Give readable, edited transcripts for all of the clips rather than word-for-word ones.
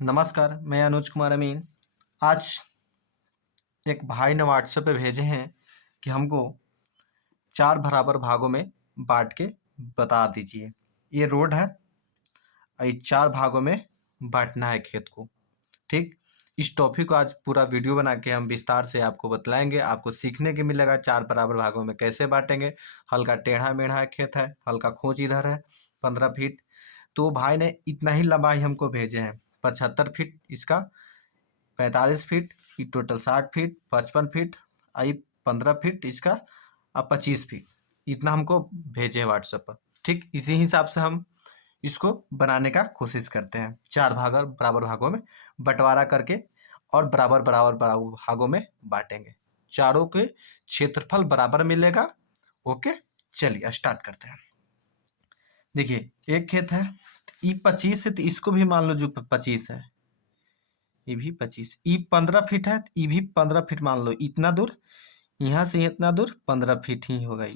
नमस्कार, मैं अनुज कुमार अमीन। आज एक भाई ने व्हाट्सएप पे भेजे हैं कि हमको 4 बराबर भागों में बाँट के बता दीजिए। ये रोड है और ये 4 भागों में बाँटना है खेत को, ठीक? इस टॉपिक को आज पूरा वीडियो बना के हम विस्तार से आपको बतलाएँगे। आपको सीखने को मिलेगा 4 बराबर भागों में कैसे बाँटेंगे। हल्का टेढ़ा-मेढ़ा खेत है, हल्का खोज इधर है 15 फीट। तो भाई ने इतना ही लंबाई हमको भेजे हैं, 75 फीट इसका, 45 फीट, ये टोटल 60 फीट, 55 फीट, आई 15 फीट इसका, अब 25 फीट, इतना हमको भेजे व्हाट्सएप पर। ठीक इसी हिसाब से हम इसको बनाने का कोशिश करते हैं। 4 बराबर भागों में बंटवारा करके और बराबर बराबर बराबर भागों में बांटेंगे। चारों के क्षेत्रफल बराबर मिलेगा। ओके, चलिए स्टार्ट करते हैं। देखिए एक खेत है, ई 25 है तो इसको भी मान लो जो 25 है, ये भी 25, ई 15 फीट है, ये भी 15 फीट मान लो। इतना दूर, यहाँ से इतना दूर 15 फीट ही होगा।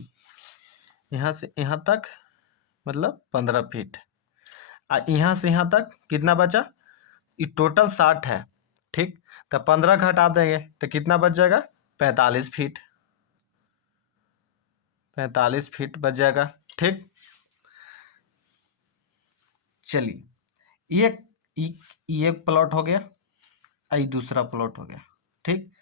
यहाँ से यहाँ तक मतलब 15 फीट। यहाँ से यहाँ तक कितना बचा? ये टोटल 60 है, ठीक? तो 15 घटा देंगे तो कितना बच जाएगा? 45 फीट। 45 फीट बच जाएगा, ठीक? चलिए ये एक प्लॉट हो गया, ये दूसरा प्लॉट हो गया, ठीक?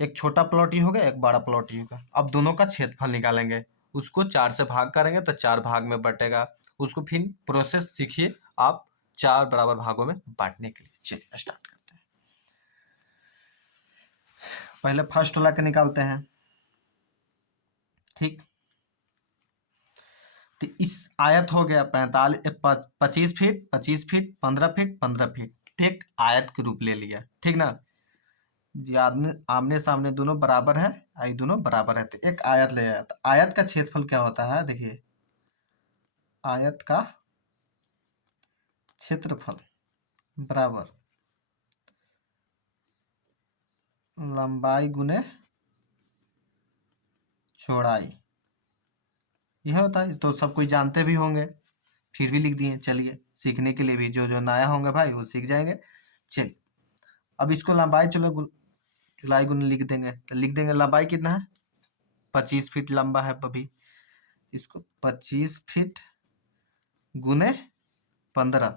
एक छोटा प्लॉट ही हो गया, एक बड़ा प्लॉट ही होगा। अब दोनों का क्षेत्रफल निकालेंगे, उसको 4 से भाग करेंगे तो 4 भाग में बटेगा। उसको फिर प्रोसेस सीखिए आप 4 बराबर भागों में बांटने के लिए। चलिए स्टार्ट करते हैं। पहले फर्स्ट वाला का निकालते हैं, ठीक? तो इस आयत हो गया 25 फीट, 25 फीट, 15 फीट, 15 फीट, ठीक? आयत के रूप ले लिया, ठीक ना? आमने सामने दोनों बराबर है, आई दोनों बराबर है, तो एक आयत ले आया। तो आयत का क्षेत्रफल क्या होता है? देखिए, आयत का क्षेत्रफल बराबर लंबाई गुने चौड़ाई, यह होता है। तो सब कोई जानते भी होंगे, फिर भी लिख दिए। चलिए सीखने के लिए भी जो नया होंगे भाई वो सीख जाएंगे। चलिए अब इसको लंबाई चौड़ाई गुने लिख देंगे, तो लिख देंगे लंबाई कितना है? 25 फीट लंबा है अभी, इसको 25 फीट गुने 15,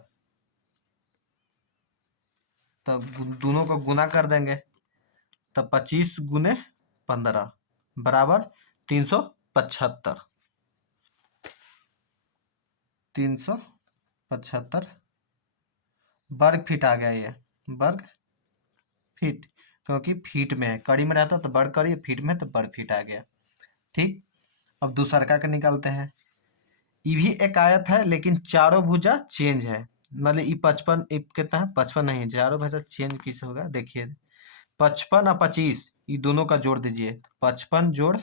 तो दोनों को गुना कर देंगे, तो 25 गुने 15 बराबर 375। 375 वर्ग फीट आ गया, ये वर्ग फीट, क्योंकि फीट में है, कड़ी में रहता तो वर्ग कड़ी, फीट में तो वर्ग फीट आ गया, ठीक? अब दूसरा का निकालते हैं। ये भी एक आयत है लेकिन चारों भुजा चेंज है, मतलब ये 55 कितना है? 55 नहीं, चारों भुजा चेंज किस होगा? देखिए 55 और 25 ये दोनों का जोड़ दीजिए, 55 जोड़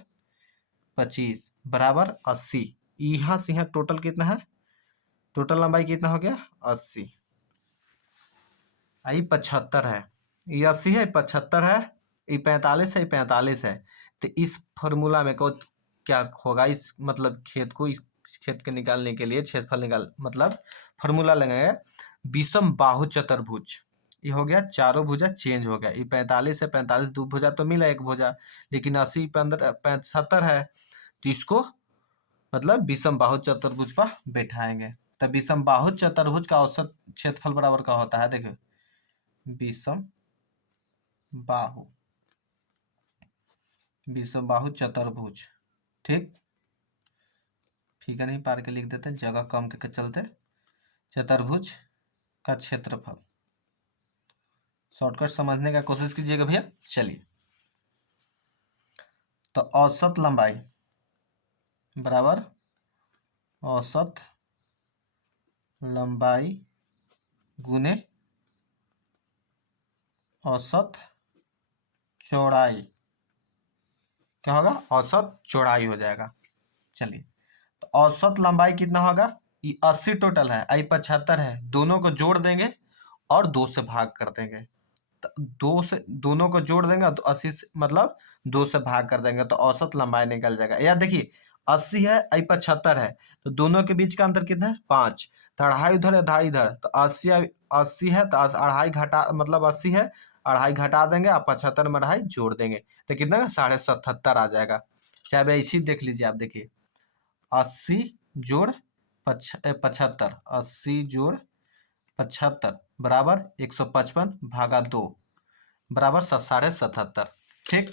25 बराबर 80। यहाँ से यहाँ टोटल कितना है? टोटल लंबाई कितना हो गया? 80। आई 75 है, ये 80 है, 75 है, ये 45 है, ये 45 है। तो इस फॉर्मूला में को क्या होगा? इस मतलब खेत को, इस खेत के निकालने के लिए क्षेत्रफल निकाल मतलब फॉर्मूला लगाएंगे विषम बाहु चतुर्भुज। ये हो गया, चारों भुजा चेंज हो गया। ये 45 है, 45 दो भुजा तो मिला एक भुजा, लेकिन 80 15 75 है, तो इसको मतलब विषम बाहु चतुर्भुज पर बैठाएंगे। तो विषम बाहु चतुर्भुज का औसत क्षेत्रफल बराबर का होता है, देखो विषम बाहु चतुर्भुज, ठीक? फिगर नहीं पार के लिख देते, जगह कम के चलते। चतुर्भुज का क्षेत्रफल, शॉर्टकट समझने का कोशिश कीजिएगा भैया। चलिए, तो औसत लंबाई बराबर औसत लंबाई गुने औसत चौड़ाई, क्या होगा? औसत चौड़ाई हो जाएगा। चलिए, तो औसत लंबाई कितना होगा? ये 80 टोटल है, आई 75 है, दोनों को जोड़ देंगे और 2 से भाग कर देंगे। तो 2 से दोनों को जोड़ देंगे तो 80 से मतलब 2 से भाग कर देंगे तो औसत लंबाई निकल जाएगा। या देखिए 80 है, आई 75 है, तो दोनों के बीच का अंतर कितना है? 5। तो अढ़ाई उधर है, अढ़ाई इधर, तो 80 है तो अढ़ाई घटा, मतलब 80 है, अढ़ाई घटा देंगे, आप 75 में अढ़ाई जोड़ देंगे तो कितना 77.5 आ जाएगा। चाहे ऐसी देख लीजिए आप, देखिए 80 जोड़ 75, 80 जोड़ 75 बराबर 155 भागा 2 बराबर 77.5। ठीक,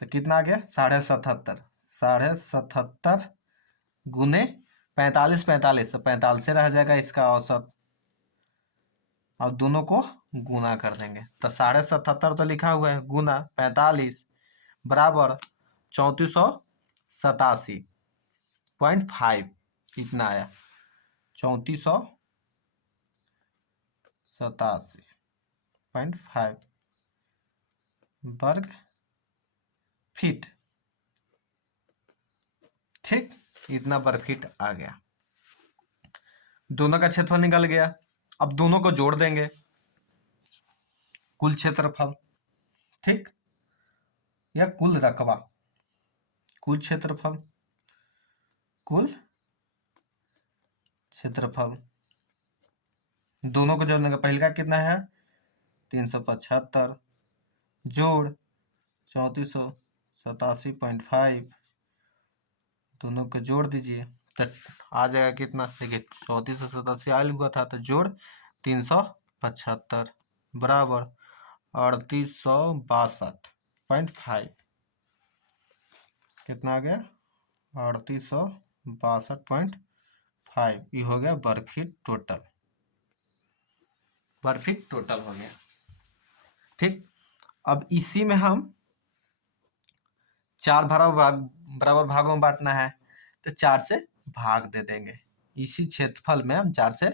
तो कितना आ गया 77.5, 77.5 गुने 45, 45 तो 45 से रह जाएगा इसका औसत। अब दोनों को गुना कर देंगे तो 77.5 तो लिखा हुआ है, गुना 45 बराबर 3487.5 इतना आया, 3487.5 वर्ग फीट। ठीक, इतना वर्ग फीट आ गया। दोनों का क्षेत्रफल निकल गया। अब दोनों को जोड़ देंगे, कुल क्षेत्रफल, ठीक, या कुल रकबा, कुल क्षेत्रफल, कुल क्षेत्रफल दोनों को जोड़ने का पहले का कितना है 375 जोड़ 3487.5, दोनों को जोड़ दीजिए तो आ जाएगा कितना, देखिए 3487 आयल हुआ था तो जोड़ 375 बराबर 3862.5, कितना आ गया 3862.5, ये हो गया वर्ग फीट टोटल, वर्ग फीट टोटल हो गया। ठीक, अब इसी में हम 4 बराबर भागों में बांटना है तो 4 से भाग दे देंगे, इसी क्षेत्रफल में हम 4 से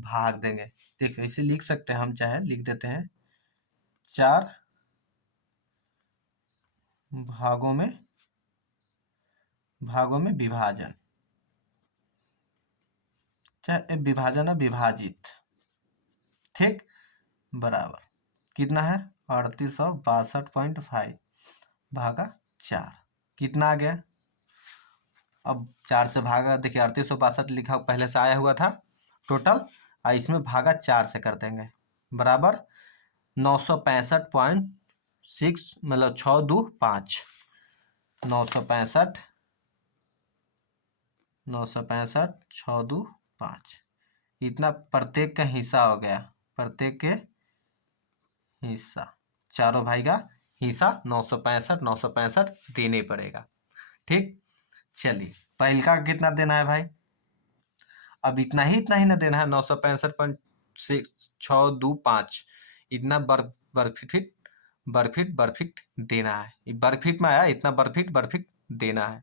भाग देंगे। देखिए इसे लिख सकते हैं हम, चाहे लिख देते हैं 4 भागों में विभाजन, चाहे विभाजन है विभाजित, ठीक, बराबर कितना है 3862.5 भागा 4, कितना आ गया। अब 4 से भागा, देखिए 3862 लिखा पहले से आया हुआ था टोटल, और इसमें भागा 4 से कर देंगे बराबर 965.6, मतलब 625, 965 625 इतना प्रत्येक का हिस्सा हो गया, प्रत्येक के हिस्सा, चारों भाई का हिस्सा 965 देने पड़ेगा। ठीक, चलिए पहल का कितना देना है भाई, अब इतना ही ना देना है 965.625 इतना वर्ग फीट देना है, वर्ग फीट में आया इतना वर्ग फीट देना है।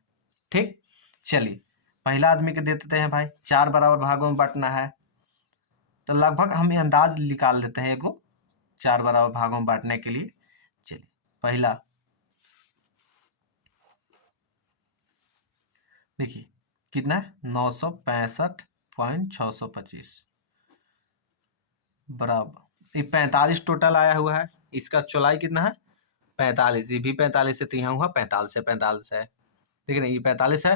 ठीक, चलिए पहला आदमी के दे देते हैं भाई, 4 बराबर भागों में बांटना है तो लगभग हम अंदाज निकाल लेते हैं एगो 4 बराबर भागों में बांटने के लिए। चलिए पहला देखिए कितना है 965.625 बराबर, ये 45 टोटल आया हुआ है, इसका चौड़ाई कितना है 45, ये भी 45 से, तो यहाँ हुआ 45 है, 45 है, ठीक है ना, ये 45 है,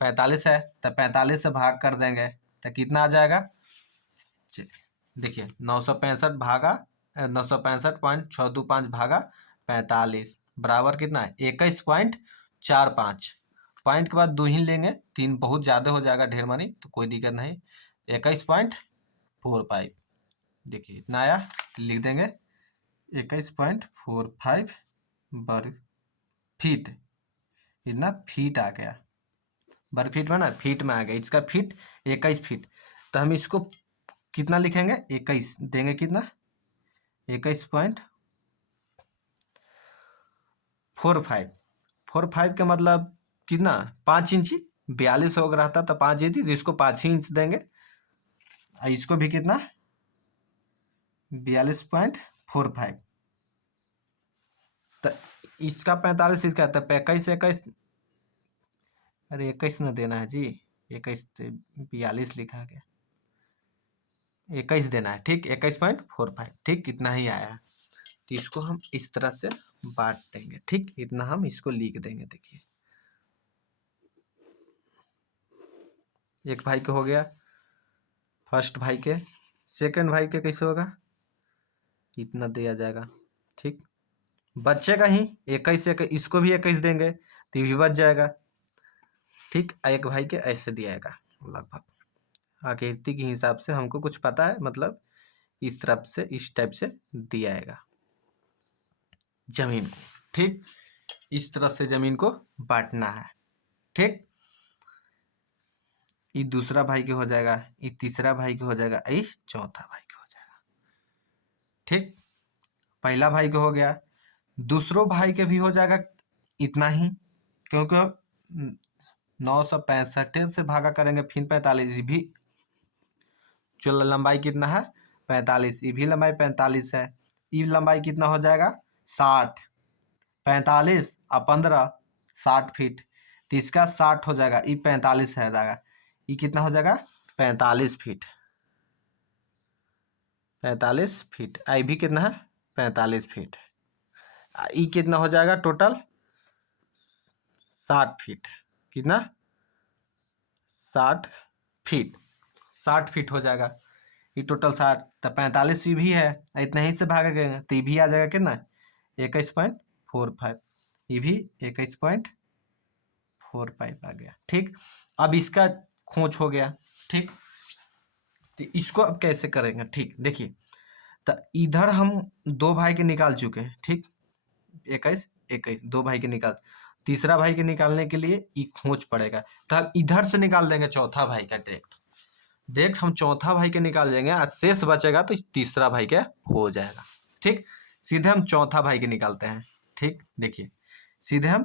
45 है तो 45 से भाग कर देंगे तो कितना आ जाएगा, देखिए 965 भागा 965.625 भागा 45 बराबर कितना है 21.45, पॉइंट के बाद 2 ही लेंगे, 3 बहुत ज़्यादा हो जाएगा ढेर मानी, तो कोई दिक्कत नहीं, 21.45, देखिए इतना आया, लिख देंगे 21.45 वर्ग फीट, इतना फीट आ गया, वर्ग फीट में ना फीट में आ गया, इसका फीट 21 फीट, तो हम इसको कितना लिखेंगे 21 देंगे, कितना 21.45 के मतलब कितना 5 इंची, 42 हो रहता तो 5 इंची, तो इसको 5 ही इंच देंगे, इसको भी कितना 42.45, तो इसका 45, इसका तो 21, अरे 21 ना देना है जी, 21 42 लिखा गया, 21 देना है, ठीक 21.45, ठीक कितना ही आया है, तो इसको हम इस तरह से बांट देंगे, ठीक इतना हम इसको लिख देंगे। देखिए एक भाई को हो गया, फर्स्ट भाई के, सेकंड भाई के कैसे होगा, इतना दिया जाएगा। ठीक, बचेगा ही 21 21, इसको भी 21 देंगे तो ये भी बच जाएगा। ठीक, एक भाई के ऐसे दिया जाएगा लगभग आकृति के हिसाब से, हमको कुछ पता है, मतलब इस तरफ से इस टाइप से दिया जाएगा जमीन को। ठीक, इस तरह से जमीन को बांटना है। ठीक, ये दूसरा भाई के हो जाएगा, ये तीसरा भाई के हो जाएगा, ये चौथा भाई के हो जाएगा। ठीक, पहला भाई के हो गया, दूसरों भाई के भी हो जाएगा इतना ही, क्योंकि 965 से भागा करेंगे फिर 45, भी जो लंबाई कितना है 45, ये भी लंबाई 45 है, ये लंबाई कितना हो जाएगा 60, 45 और 15 60 फीट, तो इसका 60 हो जाएगा, ये 45 है जाएगा, ये कितना हो जाएगा 45 फीट, 45 फीट। आई भी कितना है 45 फीट, ये कितना हो जाएगा टोटल 60 फीट, कितना 60 फीट, 60 फीट हो जाएगा, ये टोटल 60, तो 45 ये भी है, इतना ही से भागेंगे तो ये भी आ जाएगा कितना 21.45, ये भी 21.45 आ गया। ठीक, अब इसका खोज हो गया। ठीक, तो इसको अब कैसे करेंगे, ठीक देखिए, तो इधर हम दो भाई के निकाल चुके हैं। ठीक, 21 21 दो भाई के निकाल, तीसरा भाई के निकालने के लिए ये खोज पड़ेगा, तो हम इधर से निकाल देंगे चौथा भाई का, डायरेक्ट हम चौथा भाई के निकाल देंगे, आज शेष बचेगा तो तीसरा भाई का हो जाएगा। ठीक, सीधे हम चौथा भाई के निकालते हैं। ठीक, देखिए सीधे हम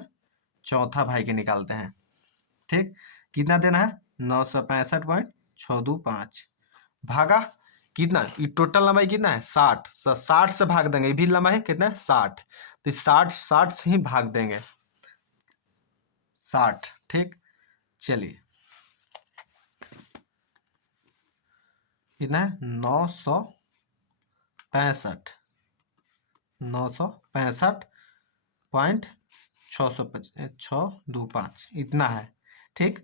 चौथा भाई के निकालते हैं। ठीक, कितना देना है 965.625 भागा कितना, ये टोटल लंबाई कितना है 60, 60 से भाग देंगे, ये भी लंबाई कितना है 60, तो 60 से ही भाग देंगे 60। ठीक, चलिए कितना है 965.625 इतना है। ठीक,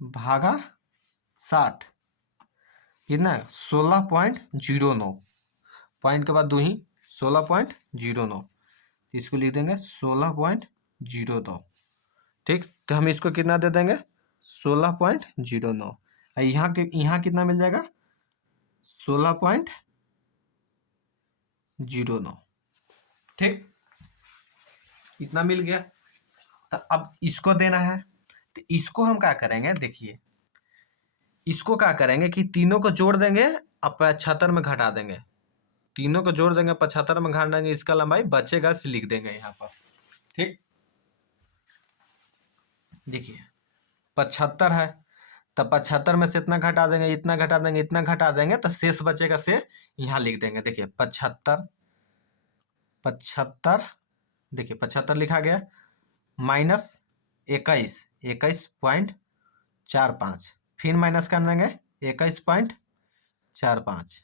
भागा 60 कितना है 16.09, पॉइंट के बाद दो ही 16.09, इसको लिख देंगे 16.09। ठीक, तो हम इसको कितना दे देंगे 16.09, यहाँ कितना मिल जाएगा 16.09। ठीक, इतना मिल गया, तो अब इसको देना है, तो इसको हम क्या करेंगे, देखिए इसको क्या करेंगे कि तीनों को जोड़ देंगे अब 75 में घटा देंगे, तीनों को जोड़ देंगे 75 में घटा देंगे, इसका लंबाई बचेगा से लिख देंगे यहाँ पर। ठीक, देखिए 75 है, तब 75 में से इतना घटा देंगे, इतना घटा देंगे, इतना घटा देंगे, तो शेष बचेगा से यहाँ लिख देंगे। देखिए 75 देखिए 75 लिखा गया, माइनस 21.45, फिर माइनस कर देंगे 21.45,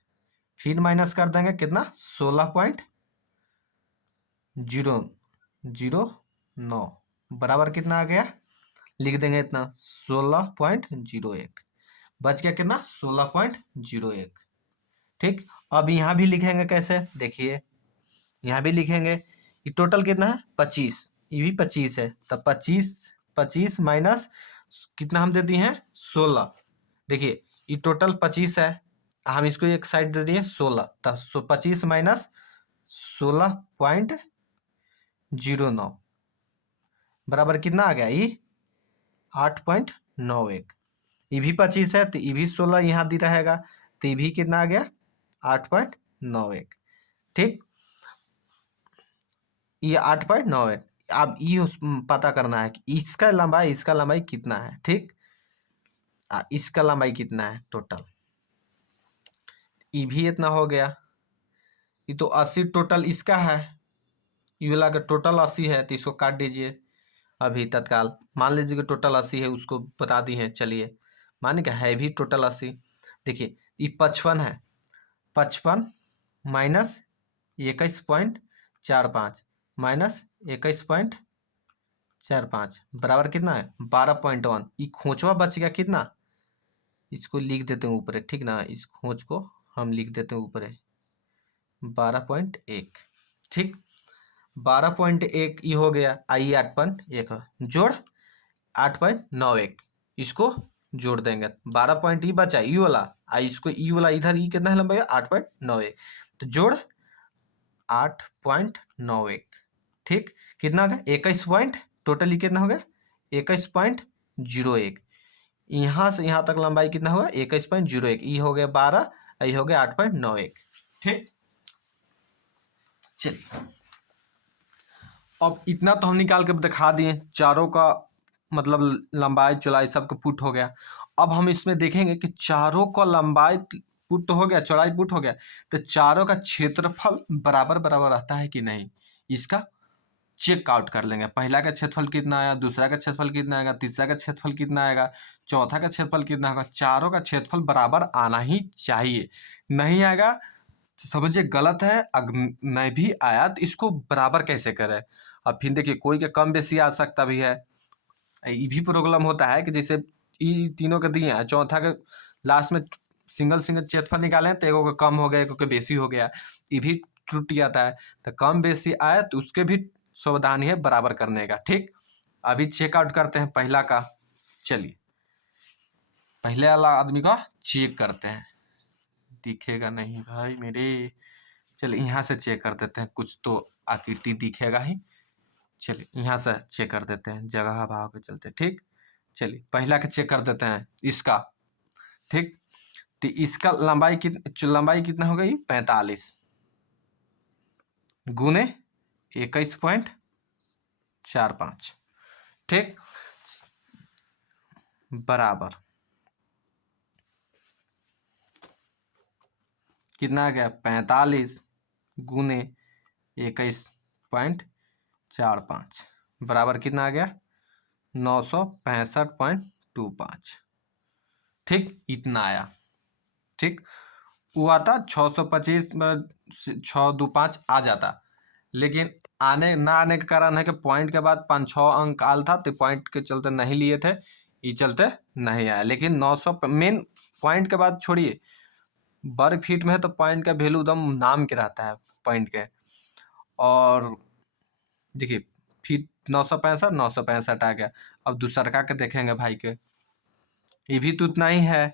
फिर माइनस कर देंगे कितना 16.009 बराबर कितना आ गया, लिख देंगे इतना 16.01, बच गया कितना 16.01। ठीक, अब यहाँ भी लिखेंगे कैसे, देखिए यहाँ भी लिखेंगे, ये टोटल कितना है 25, ये भी 25 है, तब 25 माइनस कितना हम दे दिए हैं 16, देखिए ये टोटल 25 है, हम इसको एक साइड दे दिए 16, तब 25 माइनस 16.09 बराबर कितना आ गया, ये 8.91, ये भी 25 है तो ये भी 16 यहाँ दी रहेगा, तो ये भी कितना आ गया 8.91। ठीक, ये 8.91, अब ये पता करना है कि इसका लंबाई कितना है। ठीक, इसका लंबाई कितना है टोटल, ये भी इतना हो गया, ये तो 80 टोटल इसका है, ये वाला का टोटल 80 है, तो इसको काट दीजिए अभी तत्काल, मान लीजिए कि टोटल 80 है, उसको बता दी है, चलिए मान क्या है भी टोटल 80। देखिए ये 55 है, 55 माइनस 21.45 माइनस 21.45 बराबर कितना है 12.1, ये खोचवा बच गया कितना इसको लिख देते हैं ऊपर, ठीक ना, इस खोज को हम लिख देते हैं ऊपर 12.1। ठीक, 12.1 ये हो गया। आई 8.1 जोड़ 8.91, इसको जोड़ देंगे 12 पॉइंट ई बचा ई वाला, आई इसको ई वाला इधर ई कितना है लंबाई 8.91, तो जोड़ 8.91। ठीक, कितना हो गया 21 पॉइंट, टोटली कितना हो गया 21.01। यहाँ से यहाँ तक लंबाई कितना होगा 21.01, ई हो गया 12, ई हो गया 8.91। ठीक, चलिए अब इतना तो हम निकाल के दिखा दिए, चारों का मतलब लंबाई चौड़ाई सबका पुट हो गया। अब हम इसमें देखेंगे कि चारों का लंबाई पुट हो गया, चौड़ाई पुट हो गया, तो चारों का क्षेत्रफल बराबर बराबर रहता है कि नहीं, इसका चेक आउट कर लेंगे। पहला का क्षेत्रफल कितना आया, दूसरा का क्षेत्रफल कितना आएगा, तीसरा का क्षेत्रफल कितना आएगा, चौथा का क्षेत्रफल कितना होगा। चारों का क्षेत्रफल बराबर आना ही चाहिए, नहीं आएगा तो समझिए गलत है। अगर नहीं भी आया तो इसको बराबर कैसे करें। अब फिर देखिए कोई के कम बेसी आ सकता भी है, ये भी प्रॉब्लम होता है कि जैसे ये तीनों के दिए हैं, चौथा के लास्ट में सिंगल सिंगल क्षेत्रफल निकाले हैं तो एगो का कम हो गया, एगो के बेसी हो गया, ये भी त्रुटि आता है। तो कम बेसी आए तो उसके भी सावधान है बराबर करने का। ठीक, अभी चेकआउट करते हैं पहला का। चलिए पहले वाला आदमी का चेक करते हैं, दिखेगा नहीं भाई मेरे। चलिए यहाँ से चेक कर देते हैं, कुछ तो आकृति दिखेगा ही। चलिए यहाँ से चेक कर देते हैं जगह भाव के चलते। ठीक, चलिए पहला के चेक कर देते हैं इसका। ठीक, तो इसका लंबाई कितना हो गई 45 गुने 21.45। ठीक, बराबर कितना आ गया 45 गुने 21.45 बराबर कितना आ गया 965.25। ठीक, इतना आया। ठीक, वो आता 625 625 आ जाता, लेकिन आने ना आने के कारण है कि पॉइंट के बाद 5-6 अंक आल था, तो पॉइंट के चलते नहीं लिए थे, ये चलते नहीं आया। लेकिन 900 मेन पॉइंट के बाद छोड़िए, वर्ग फीट में है तो पॉइंट का वैल्यू एकदम नाम के रहता है पॉइंट के। और देखिए फीट 965 आ गया। अब दूसरका के देखेंगे भाई के, ये भी तो उतना ही है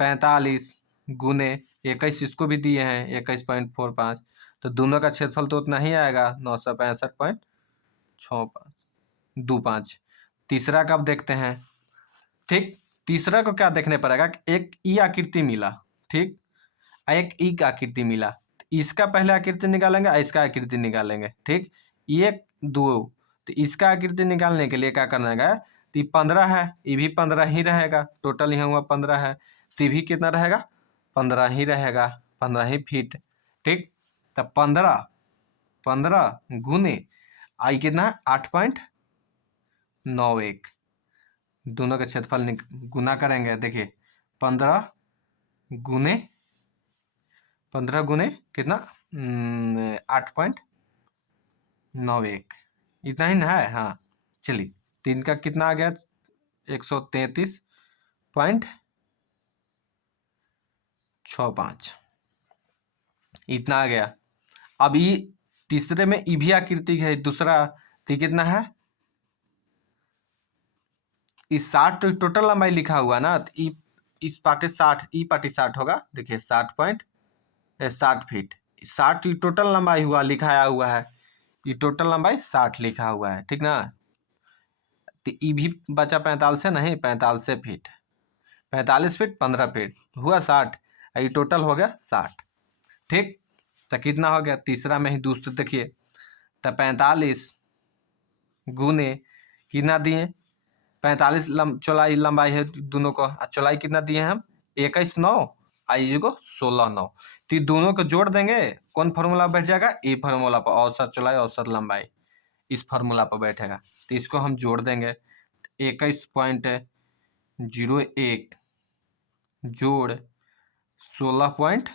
45 गुने 21, इसको भी दिए हैं 21.45, तो दोनों का क्षेत्रफल तो उतना ही आएगा 965.25। तीसरा का अब देखते हैं। ठीक, तीसरा को क्या देखने पड़ेगा कि एक ई आकृति मिला, ठीक, एक ई का आकृति मिला, इसका पहले आकृति निकालेंगे और इसका आकृति निकालेंगे। ठीक, ये दो, तो इसका आकृति निकालने के लिए क्या करना है, तो 15 है, ये भी 15 ही रहेगा, टोटल यहाँ हुआ 15 है, तो ये भी कितना रहेगा 15 ही रहेगा, 15 ही फीट। ठीक, तो 15 गुने आई कितना 8.91, दोनों का क्षेत्रफल गुना करेंगे। देखिए 15 गुने कितना 8.91, इतना ही ना है। हाँ, चलिए 3 का कितना आ गया 133.65, इतना आ गया। अब ये तीसरे में ई भी आकृति है दूसरा, तो कितना है इस 60 टोटल लंबाई लिखा हुआ ना, तो इस पार्टी 60, ई पार्टी 60 होगा। देखिए 60 फीट, 60 टोटल लंबाई हुआ लिखाया हुआ है, ये टोटल लंबाई 60 लिखा हुआ है। ठीक ना, तो ई भी बचा 45 से नहीं 45 फीट, 45 फीट 15 फीट हुआ 60, ये टोटल हो गया 60। ठीक, तो कितना हो गया तीसरा में ही दूसरे देखिए, तो 45 गुने कितना दिए 45 चौड़ाई लंबाई है दोनों को, चौड़ाई कितना दिए हैं हम 21.9, आई को 16.9, तो दोनों को जोड़ देंगे, कौन फार्मूला बैठ जाएगा, ए फार्मूला पर, औसत चौड़ाई औसत लंबाई इस फार्मूला पर बैठेगा, तो इसको हम जोड़ देंगे 21.01 जोड़ 16.01,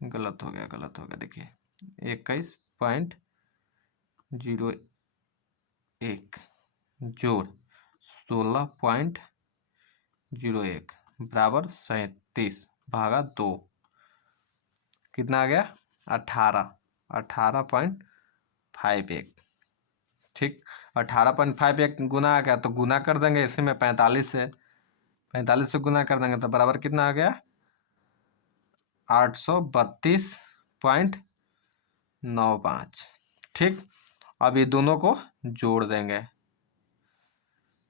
गलत हो गया। देखिए 21.01 जोड़ 16.01 बराबर 37 भागा 2 कितना आ गया 18.51। ठीक, 18.51 गुना आ गया तो गुना कर देंगे इसी में 45 से गुना कर देंगे तो बराबर कितना आ गया 832.95। ठीक, अब ये दोनों को जोड़ देंगे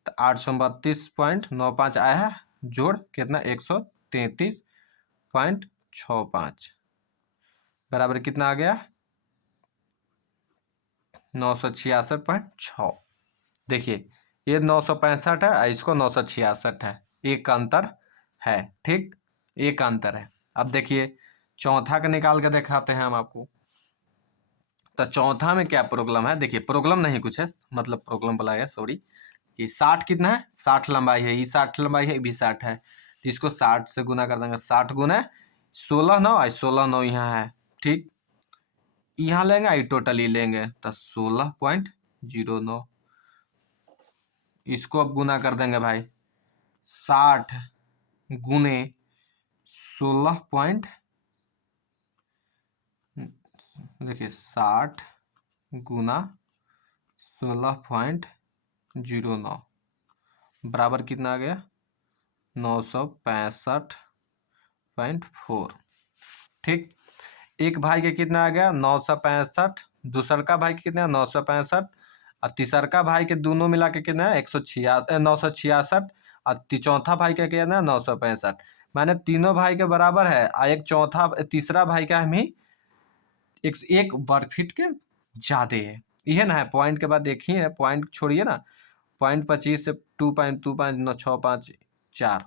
तो 832.95 आया है, जोड़ कितना 133.65 बराबर कितना आ गया 966.6। देखिए ये 965 है, इसको 966 है, एक का अंतर है। ठीक, एक का अंतर है। अब देखिए चौथा का निकाल के दिखाते हैं हम आपको। तो चौथा में क्या प्रॉब्लम है, देखिए प्रॉब्लम नहीं कुछ है, मतलब प्रॉब्लम बोला गया, सॉरी। ये 60 कितना है, 60 लंबाई है, ये 60 लंबाई है, ये भी 60 है, तो इसको 60 से गुना कर देंगे। 60 गुना 16 9 16 9 यहाँ है। ठीक, यहाँ लेंगे आई टोटली लेंगे तो 16.09। इसको अब गुना कर देंगे भाई 60 गुने 16 देखिए 60 गुना 16.09 बराबर कितना आ गया 965.4। ठीक, एक भाई के कितना आ गया 965, दूसर का भाई के कितना 965 और तीसर का भाई के दोनों मिला के कितना है 966 और चौथा भाई का कितना 965। माने तीनों भाई के बराबर है और एक चौथा तीसरा भाई का हम ही एक वर्ग फीट के ज्यादा है। यह ना है, पॉइंट के बाद एक ही है, पॉइंट छोड़िए ना, 0.25 से 2.259554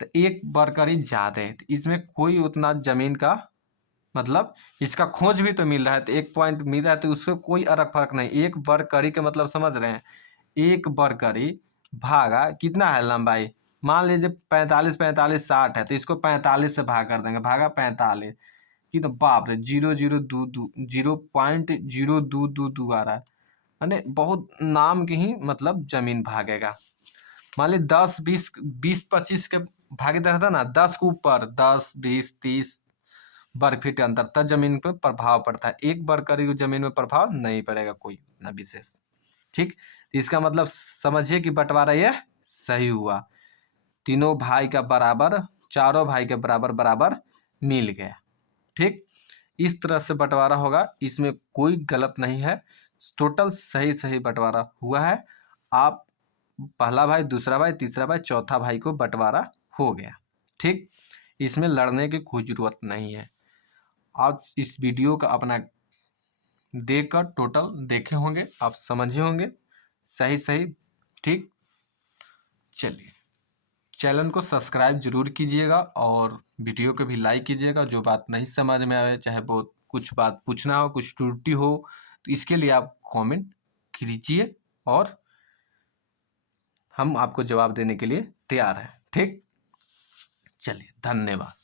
तो एक वर्ग करीब ज्यादा है। तो इसमें कोई उतना जमीन का मतलब इसका खोज भी तो मिल रहा है, तो एक पॉइंट मिल रहा है, तो उसमें कोई अलग फर्क नहीं। एक वर्ग करी के मतलब समझ रहे हैं, एक वर्ग करी भागा कितना है लंबाई, मान लीजिए 45 45 60 है, तो इसको 45 से भाग कर देंगे, भागा 45 की तो बाप रे 0.0222 आ रहा है, यानी बहुत नाम की ही मतलब जमीन भागेगा। मान ली 10 20 20 25 के भागे रहता ना, 10 के ऊपर 10 20 30 वर्ग फीट अंतर तब जमीन पर प्रभाव पड़ता है, एक वर्ग करी जमीन में प्रभाव नहीं पड़ेगा कोई ना विशेष। ठीक, इसका मतलब समझिए कि बंटवारा ये सही हुआ, तीनों भाई का बराबर, चारों भाई के बराबर बराबर मिल गया। ठीक, इस तरह से बंटवारा होगा, इसमें कोई गलत नहीं है, टोटल सही सही बंटवारा हुआ है। आप पहला भाई, दूसरा भाई, तीसरा भाई, चौथा भाई को बंटवारा हो गया। ठीक, इसमें लड़ने की कोई जरूरत नहीं है। आज इस वीडियो का अपना देखकर टोटल देखे होंगे, आप समझे होंगे सही सही। ठीक, चलिए चैनल को सब्सक्राइब जरूर कीजिएगा और वीडियो को भी लाइक कीजिएगा। जो बात नहीं समझ में आए, चाहे वो कुछ बात पूछना हो, कुछ त्रुटि हो, तो इसके लिए आप कमेंट कीजिए और हम आपको जवाब देने के लिए तैयार हैं। ठीक, चलिए धन्यवाद।